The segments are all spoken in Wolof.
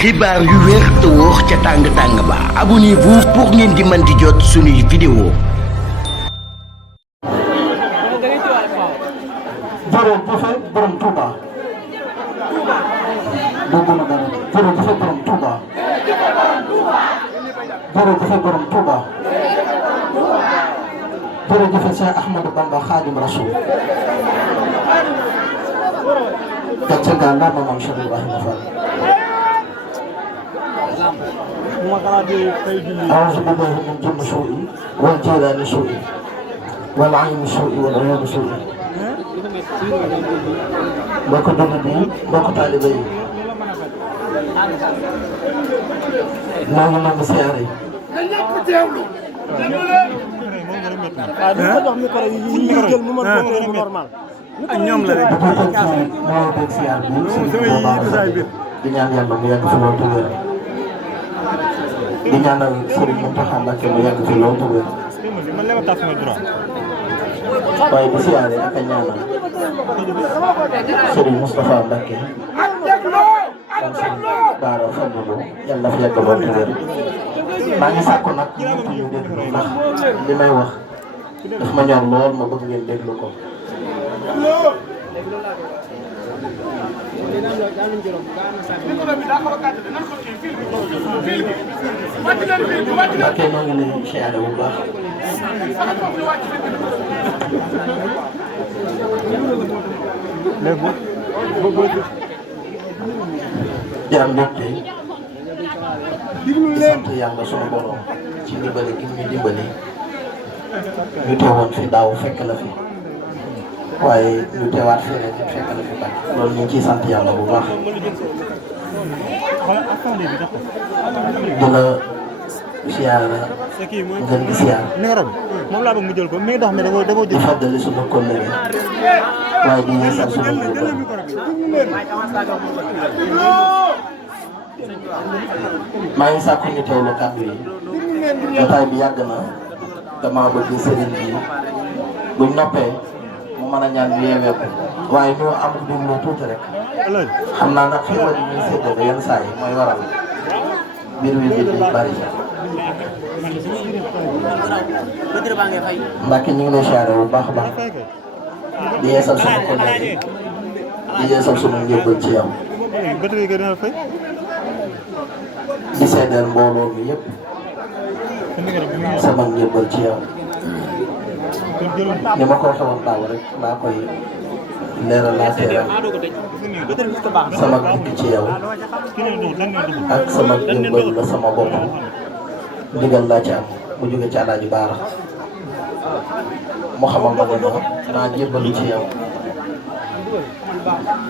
xibaar yu wér te wóor ca tàng-tàng ba abonnez-vous pour ngeen di mën di jot suñuy vidéo. jërëjëf borom Touba dégg na dara jërëjëf borom Touba jërëjëf borom Touba jërëjëf Cheikh Ahmadou Bamba Khadim Rasoul gàcce nga la maam Cheikh Ibrahima Fall أعوذ بالله من جن سوء والجيران سوء والعين سوء والعيون سوء mbokk jullit yi mbokk taalibe yi maa ngi leen di siyaare ak ñoom la rek di ñaan yàlla mu yàgg fi loolu te wér di ñaanal Serigne Mountakha Mbacké mu yàgg fi loolu te wér waaye di siyaare ak a ñaanal Serigne Moustapha Mbacké am Serigne Bara Fallou yàlla fi yàgg loolu te wér maa ngi sàkku nag ñëpp ñu déglu ndax li may wax daf ma ñor lool ma bëgg ngeen déglu ko. Mbacké noo ngi lay siyaare bu baax jaam mbégte di sant yàlla sunu borom ci ndimbali gi ñu dimbali ñu teewoon fi daaw fekk la fi waaye ñu teewaat fi ren fekk la fi baax loolu ñu ngi ciy sant yàlla bu baax di la siyaara ngeen di siyaar moom laa bëgg mu jël ko mi ngi dox mais da koo di fàttali sunu kóllëre waaye di yeesal sunu njëbbal maa ngi sàkku ñu teewlu kàddu yi jotaay bi yàgg na dama bëgg sëriñ bi buñ noppee mu mën a ñaan bi yeewee ko waaye ñu am déglu tuuti rek xam naa nag xéwal yi ñuy séddale yenn saa yi mooy waral mbir wi bi di bari Mbacké ñu ngi lay siyaare bu baax a baax di yeesal sunu kóllëre di yeesal sunu njëbbal ci yow di seedeel mbooloo mi yëpp sama njëbbal ci yow ni ma ko waxee woon daaw rek laa koy leeralaatee sama dikk ci yow ak sama njëbbal la sama bopp ndigal laa ci am mu jóge ci Alaaji Baara mu xamal ma ne naa jébbalu ci yow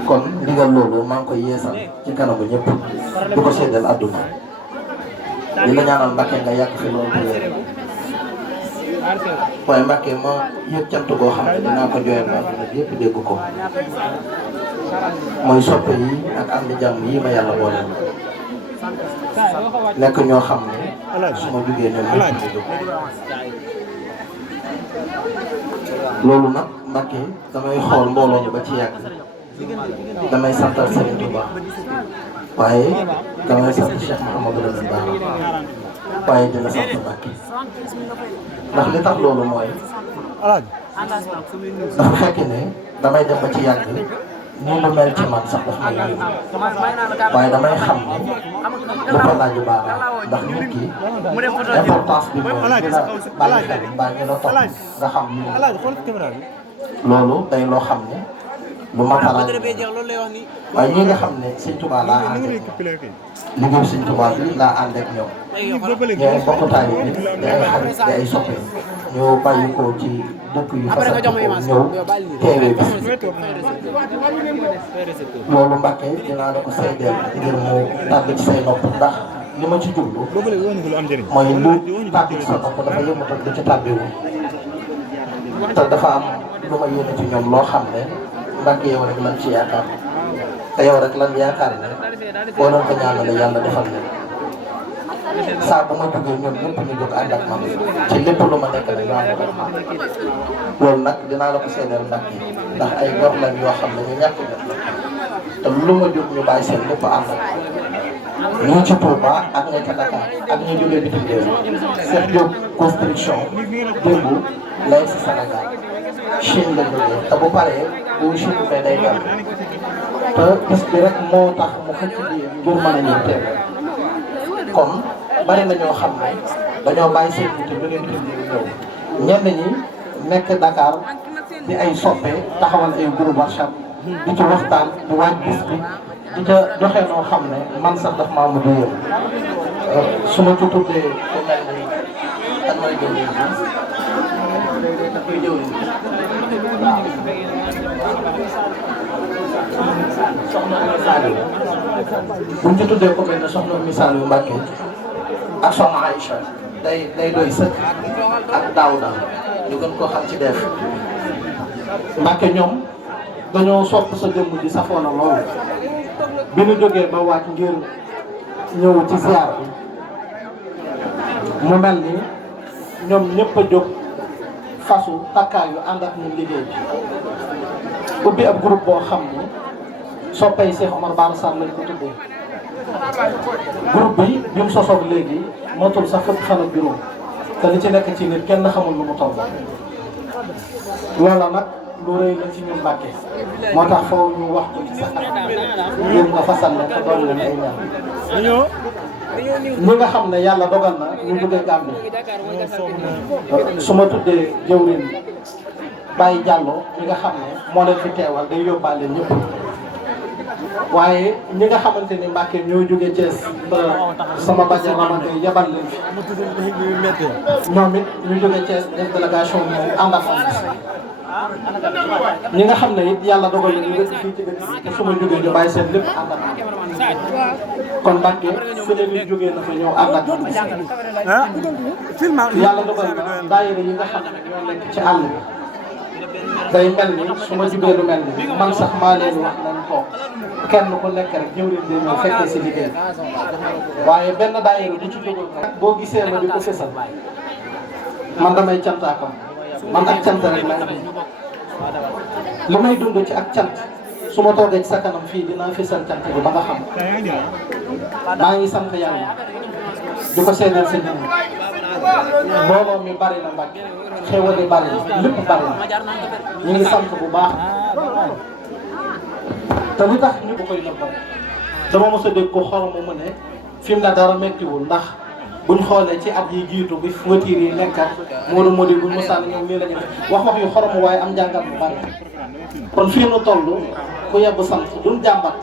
kon ndigal loolu maa ngi koy yeesal ci kanamu ñëpp du ko seddal àdduna di la ñaanal Mbacké nga yàgg fi loolu bu wér waaye Mbacké ma yëg cant goo xam ne dinaa ko jooyal àdduna bi yëpp dégg ko mooy soppe yi ak am di jàmm yi ma yàlla boole nekk ñoo xam ne su ma jugee ñoom ñëpp di jóg loolu nag Mbacké damay xool mbooloo mi ba ci yàgg damay santal Serigne Touba waaye damay sant Cheikh Mouhamadou Lamine Bara waaye dina sant Mbacké ndax li tax loolu mooy dafa fekk ne damay dem ba ci yàgg nii lu mel ci man sax daf may yëngu waaye damay xam ne lu ko laaj Bara ndax nit ki importance bi mooy ñu la bàyyi xel mbaa ñu la topp nga xam loolu day loo xam ne lu ma talaaj waaye ñi nga xam ne Sëñ Tuubaa laa ànd liggéey Sëñ Tuubaa bi laa ànd ak ñoom ñooy bokk taalibe bi di ay xarit di ay soppe ñoo bàyyi ko ci dëkk yu fasal ko ñëw teewee bis loolu Mbacké dinaa la ko seedeel ngir mu tàgg ci say nopp ndax li ma ci jublu mooy lu tàgg ci sa nopp dafa yëmut ak lu ci tàbbiwu te dafa am lu ma yéene ci ñoom loo xam ne Mbacké yow rek lan ci yaakaar te yow rek lan yaakaar ne boo doon ko ñaanale yàlla defal leen saa bu ma jógee ñoom ñëpp ñu jóg ànd ak man ci lépp lu ma nekk rek ñu ànd ak man loolu nag dinaa la ko seedeel Mbacké ndax ay gor lañ yoo xam ne ñu ñàkk ñett te lu ma jóg ñu bàyyi seen lépp ànd ak ñii ci Touba ak ña ca Dakar ak ñi jógee bitim réew Cheikh Diop construction démb lay si Sénégal Chine la jógee te bu paree bu Chine fee day dal te bés bi rek moo tax mu xëcc bi ngir mën a ñëw teew kon bari na ñoo xam ne dañoo bàyyi seen yitte ba leen bitim réew ñëw ñenn ñi nekk Dakar di ay soppe taxawal ay groupe WhatsApp di ci waxtaan di waaj bis bi di ca doxee noo xam ne man sax daf maa mujj yëw su ma ci tuddee ku mel ni ak may jëwriñ bi kuy jëwriñ waaw soxna Oumy Saliou buñ ci tuddee ku mel ne soxna Oumy Saliou Mbacké ak soxna Aïcha day doy sëkk ak Daouda ñu gën koo xam ci def Mbacké ñoom dañoo sopp sa jëmm ji safoo na loolu bi ñu jógee ba waaj ngir ñëw ci ziar bi mu mel ni ñoom ñëpp a jóg fasu takkaay yu ànd ak ñun liggéey bi ubbi ab groupe boo xam ni soppay Cheikh Omar Bara Sarr lañ ko tuddee groupe bi mu sosoog léegi motul sax fukki fan ak juróom te li ci nekk ci nit kenn xamul lu mu toll loola nag lu rëy la ci ñun Mbacké moo tax foofu ñu wax ko ci sa kanam ngir nga fasal leen te doon leen ay ñaan ñi nga xam ne yàlla dogal na ñu jóge Gambie su ma tuddee jëwriñ Baye Diallo ñi nga xam ne moo leen fi teewal day yóbbaale ñëpp waaye ñi nga xamante ni Mbacké ñoo jóge Thiès ba sama bàjjen Ramate yabal leen fi ñoom it ñu jóge Thiès def délégation moom ànd ak ñi nga xam ne it yàlla dogal na ñu dëkk fii ci dëkk bi te su ma jógee ñu bàyyi seen lépp ànd ak kon Mbacké fu ne ñu jógee na fa ñëw ànd ak yàlla dogal na daayira yi nga xam ne ñoo nekk ci àll bi day mel ni su ma jógee lu mel ni man sax maa leen wax nañ toog kenn ku nekk rek jëwriñ di ñëw fekkee si liggéey waaye benn daayira bu ci jógul nag boo gisee ma di ko fésal man damay cantaakam man ak cant rek lay dund li may dund ci ak cant su ma toogee ci sa kanam fii dinaa fésal cant bi ba nga xam maa ngi sant yàlla di ko seedeel sa nit mbooloo mi bari na Mbacké xéwal yi bari na lépp bari na ñu ngi sant bu baax te li tax ñu ko koy nëbbal dama mos a dégg ko xoromu mu ne fi mu ne dara méttiwul ndax buñ xoolee ci at yi jiitu bi voiture yi nekkat Modou Modou buñ mosaan ñoom nii la ñu wax yu xoromu waaye am njàngat bu bari kon fii nu toll ku yebb sant duñ jàmbat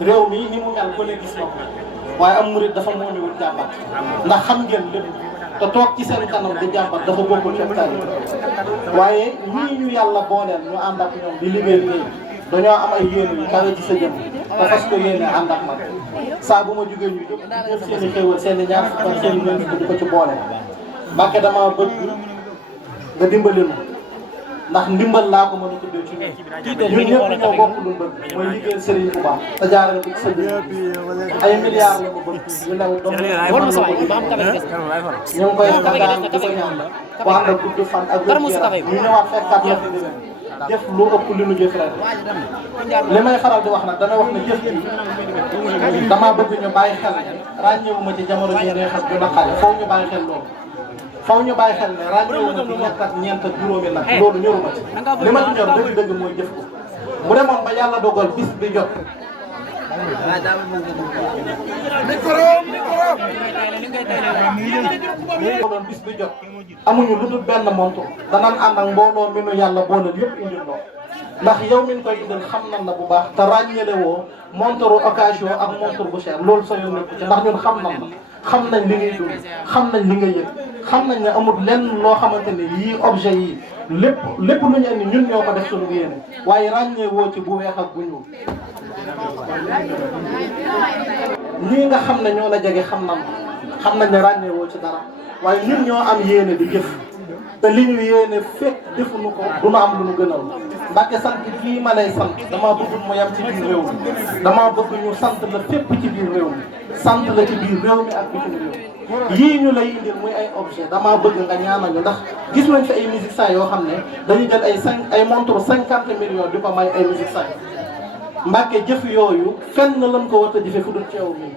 réew mi ni mu mel ko ne gis na ko waaye am murit dafa moomewul jàmbat ndax xam ngeen lépp te toog ci seen kanam di jàmbat dafa bokkul ci tari waaye ñii ñu yàlla booleel ñu ànd ak ñoom di liggéey liggéey dañoo am ay yéene yu kawe ci sa jëm te fas ko yéene ànd ak man saa bu ma jugee ñu jël seen i xéewal seen i ñaar fukk ak seen i ñeent di ko ci boole Mbacké dama bëgg nga dimbali ma ndax ndimbal laa ko mën a tuddee ci ñun ñëpp ñoo bokk lu bëgg mooy liggéeyal Serigne Touba te jaarale ko ci sa jëm ay milliards la ko bëgg yu new doom ñu ngi koy dagaan di ko ñaan bu ànd ak gudd fan ak wér ñu ñëwaat fekkaat la fi déwén jëf lu ëpp li nu jëf ren li may faral di wax nag damay wax ne jëf bi damaa bëgg ñu bàyyi xel ne ràññeewuma ci jamono ji ngay xam du naqare foofu ñu bàyyi xel loolu faw ñu bàyyi xel ne ràññeewuma ci ñett ak ñeent ak juróomi nag loolu ñoruma ci li ma ci ñor dëgg-dëgg mooy jëf ko bu demoon ba yàlla dogal bis bi jot doon bis bi jot amuñu lu dul benn montre danaan ànd ak mbooloo mi nu yàlla boole yëpp indil loo ndax yow min koy indil xam nan la bu baax te ràññele woo montre occasion ak montre bu cher loolu sa yoon nekku ci ndax ñun xam nan la xam nañ li ngay dund xam nañ li ngay yëg xam nañ ne amul lenn loo xamante ne yii objet yi lépp lu ñu indi ñun ñoo ko def suñu yéene waaye ràññee woo ci bu weex ak bu ñuul lii nga xam ne ñoo la jege xam nañ ne ràññee woo ci dara waaye ñun ñoo am yéene di jëf te li ñu yéene fekk defuñu ko du ma am lu ñu gënal Mbacké sant kii ma lay sant damaa bëgg mu yam ci biir réew mi damaa bëgg ñu sant la fépp ci biir réew mi sant la ci biir réew mi ak bitim réew yii ñu lay indil muy ay objet damaa bëgg nga ñaanal ñu ndax gis nañ fi ay musiciens yoo xam ne dañuy jël ay montre 50 millions di ko may ay musiciens Mbàkke jëf yooyu fenn lañ ko war a jëfe fu dul ci yow mii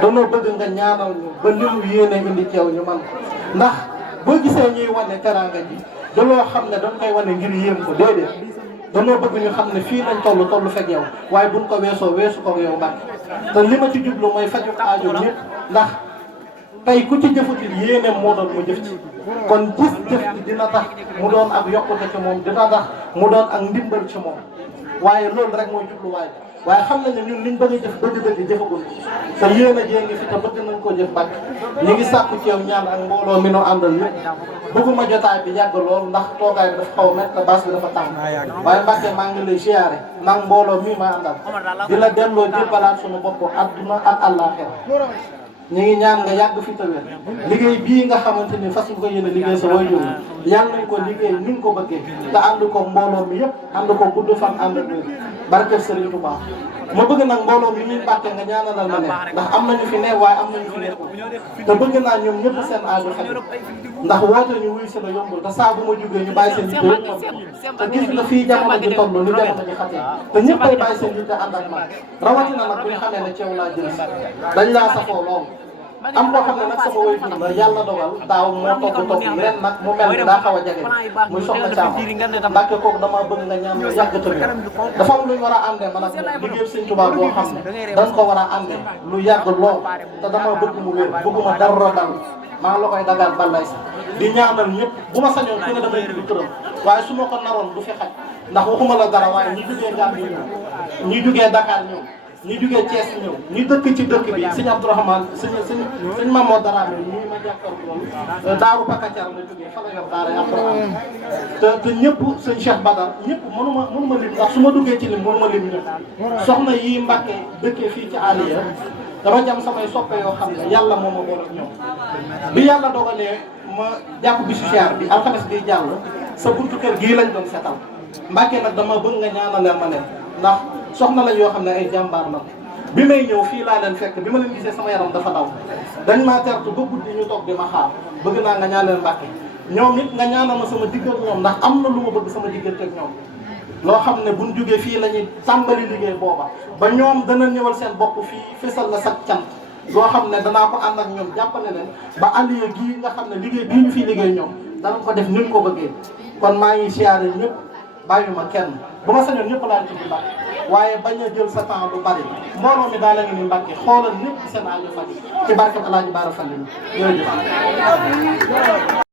danoo bëgg nga ñaanal ñu ba li mu yéene indi ci yow ñu man ko ndax boo gisee ñuy wane teraanga ji da loo xam ne dañ koy wane ngir yéem ko déedéet danoo bëgg ñu xam ne fii lañ toll fekk yow waaye buñ ko weesoo weesu ko yow Mbàkke te li ma ci jublu mooy faju aajo ñëpp ndax tey ku ci jëfatil yéeneem moo doon mu jëf ci kon gis jëf ci dina tax mu doon ak yokkute ci moom dina tax mu doon ak ndimbal ci moom waaye loolu rek mooy jubluwaay waaye xam nañ ne ñun liñ bëgg a jëf dëgg-dëgg jëfagul te yéen a jée ngi fi te bëgg nañ koo jëf Mbàkke ñi ngi sàkku ci yow ñaan ak mbooloo mi noo àndal yëpp bëgguma jotaay bi yàgg lool ndax toogaay bi dafa xaw a métti te baas bi dafa tàng waaye Mbàkke maa ngi lay siyaare maa ngi mbooloo mii ma àndal di la delloo jébbalaat suñu bopp adduna ak àllaaxira ñu ngi ñaan nga yàgg fi tawér liggéey bii nga xamante ni fas nga ko yéene liggéey sa way jur yàlla nañ ko liggéey ni nga ko bëggee te ànd ko mbooloo mi yëpp ànd ko gudd fan ànd ak wér barke Serigne Touba ma bëgg nag mbooloo mi ñuy Mbàkke nga ñaanalal ma ne ndax am nañu fi ne waaye am nañu fi nekkul te bëgg naa ñoom ñëpp seen aajo xaj ndax woote ñu wuy si la yombul te saa bu ma jógee ñu bàyyi seen yitte yëpp te gis nga fii jamono ji toll ni jamono ji xatee te ñëpp ay bàyyi seen yitte ànd ak man rawatina nag bu ñu xamee ne ceew laa jël dañ laa safoo lool am koo xam ne nag sama way jur la yàlla dogal daaw moo togg yi ren nag mu mel ni daa xaw a jege muy soxna Caam Mbàkke kooku dama bëgg nga ñaan yàgg tamit dafa am lu ñu war a àndee man ak moom liggéey Sëñ Tuubaa boo xam ne dañ ko war a àndee lu yàgg lool te dama bëgg mu wér bëgguma dara dal maa ngi la koy dagal balay sax di ñaanal ñëpp bu ma sañoon ku ne damay tudd turam waaye su ma ko naroon du fi xaj ndax waxuma la dara waaye ñi jugee Gambie ñëw ñi jugee Dakar ñëw ñi jugee Thiès ñëw ñi dëkk ci dëkk bi sëñ Abdourahmane sëñ Mamadou Darame ñii ma jàppal loolu daaru Pakacar la jógee fa la yor daara Abdourahmane te ñëpp sëñ Cheikh Badar ñëpp mënuma lim ndax su ma duggee ci lim mënuma lim ñëpp soxna yi Mbàkke dëkkee fii ci Aliya dama jam samay soppe yoo xam ne yàlla moo ma boole ñoom bi yàlla dogalee ma jàpp bisu siyaar bi alxames bi jàll sa buntu kër gii lañ doon seetal Mbàkke nag dama bëgg nga ñaanaleel ma ne ndax soxna lañ yoo xam ne ay jàmbaar la bi may ñëw fii laa leen fekk bi ma leen gisee sama yaram dafa daw dañ maa tertu ba guddi ñu toog di ma xaar bëgg naa nga ñaanal Mbàkke ñoom it nga ñaanal ma sama diggal ñoom ndax am na lu ma bëgg sama diggante ak ñoom loo xam ne buñ jógee fii la ñuy tàmbali liggéey booba ba ñoom dana ñëwal seen bopp fii fésal la sag cant loo xam ne danaa ko ànd ak ñoom jàppale leen ba Aliya gii nga xam ne liggéey bii ñu fii liggéey ñoom danañ ko def ni mu ko bëggee kon maa ngi siyaare ñëpp bàyyuma kenn bu ma sañoon ñëpp laa tudd Mbàkke waaye bañ a jël sa temps lu bari mbooloo mi daal la ngi ni Mbàkke xoolal ñëpp seen aajo faj ci barke Alaaji Baara Fallilu jërëjëf